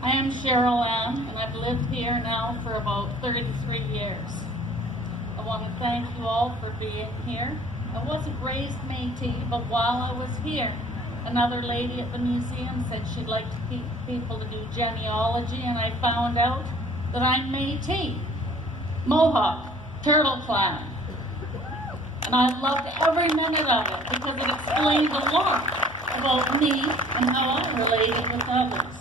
I am Cheryl Ann, and I've lived here now for about 33 years. I want to thank you all for being here. I wasn't raised Métis, but while I was here, another lady at the museum said she'd like to keep people to do genealogy, and I found out that I'm Métis, Mohawk, Turtle Clan. And I loved every minute of it because it explained a lot about me and how I related with others.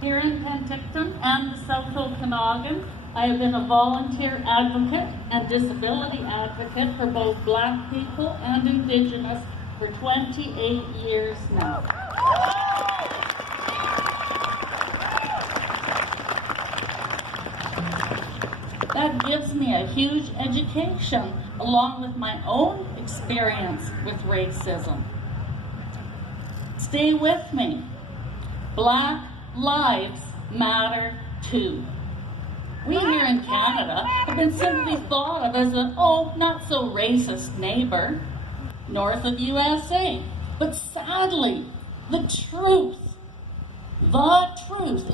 Here in Penticton and the South Okanagan, I have been a volunteer advocate and disability advocate for both Black people and Indigenous for 28 years now. That gives me a huge education along with my own experience with racism. Stay with me. Black lives matter too. We here in Canada have been simply thought of as an, not so racist neighbor north of USA. But sadly, the truth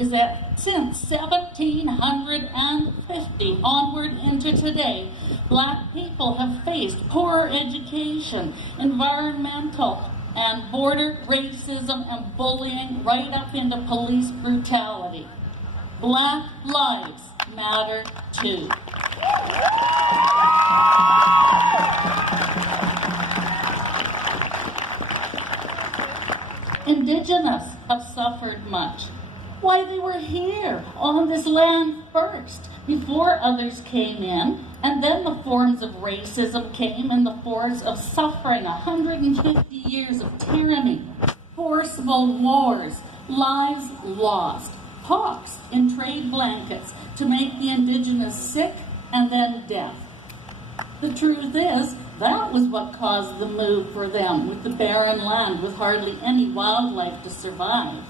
is that since 1750 onward into today, Black people have faced poorer education, environmental and border racism and bullying, right up into police brutality. Black lives matter too. Indigenous have suffered much. Why, they were here on this land first, before others came in, and then the forms of racism came in the forms of suffering, 150 years of tyranny, forcible wars, lives lost, hawks in trade blankets to make the Indigenous sick, and then death. The truth is, that was what caused the move for them, with the barren land with hardly any wildlife to survive.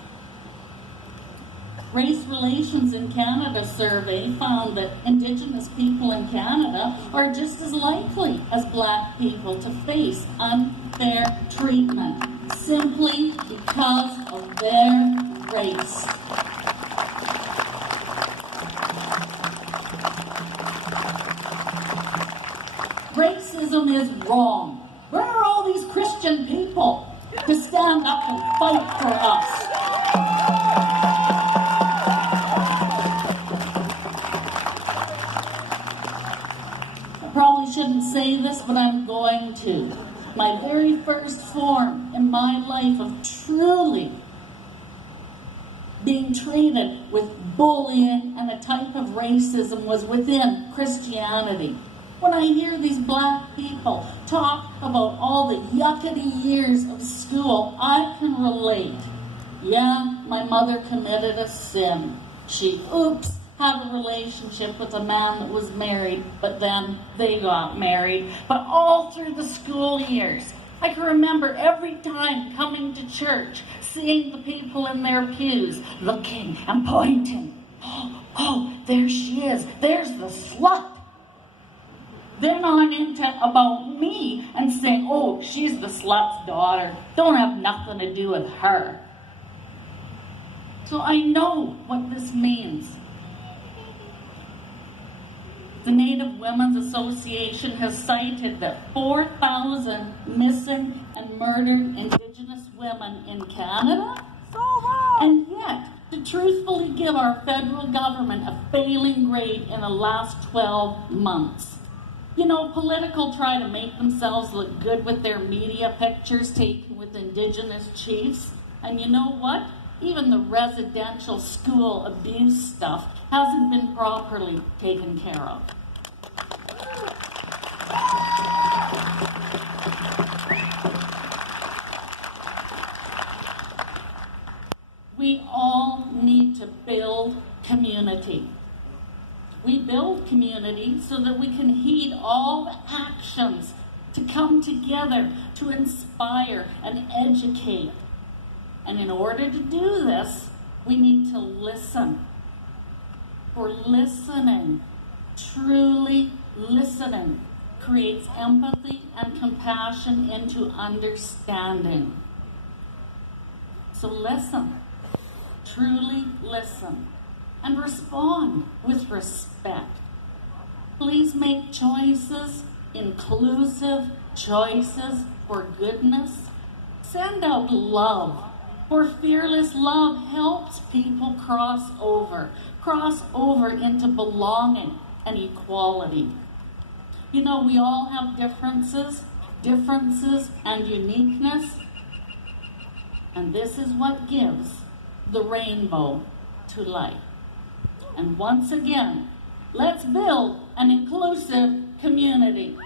Race Relations in Canada survey found that Indigenous people in Canada are just as likely as Black people to face unfair treatment, simply because of their race. Racism is wrong. Where are all these Christian people to stand up and fight for us? I probably shouldn't say this, but I'm going to. My very first form in my life of truly being treated with bullying and a type of racism was within Christianity. When I hear these Black people talk about all the yuckety years of school, I can relate. Yeah, my mother committed a sin. She, had a relationship with a man that was married, but then they got married. But all through the school years, I can remember every time coming to church, seeing the people in their pews, looking and pointing. Oh, there she is. There's the slut. Then on into about me and saying, she's the slut's daughter. Don't have nothing to do with her. So I know what this means. The Native Women's Association has cited that 4,000 missing and murdered Indigenous women in Canada. And yet, to truthfully give our federal government a failing grade in the last 12 months. You know, political try to make themselves look good with their media pictures taken with Indigenous chiefs. And you know what? Even the residential school abuse stuff hasn't been properly taken care of. We all need to build community. We build community so that we can heed all the actions to come together, to inspire and educate. And in order to do this, we need to listen. For listening, truly listening, creates empathy and compassion into understanding. So listen. truly listen and respond with respect. Please make choices, inclusive choices for goodness. Send out love, for fearless love helps people cross over into belonging and equality. You know, we all have differences and uniqueness, and this is what gives the rainbow to life. And once again, let's build an inclusive community.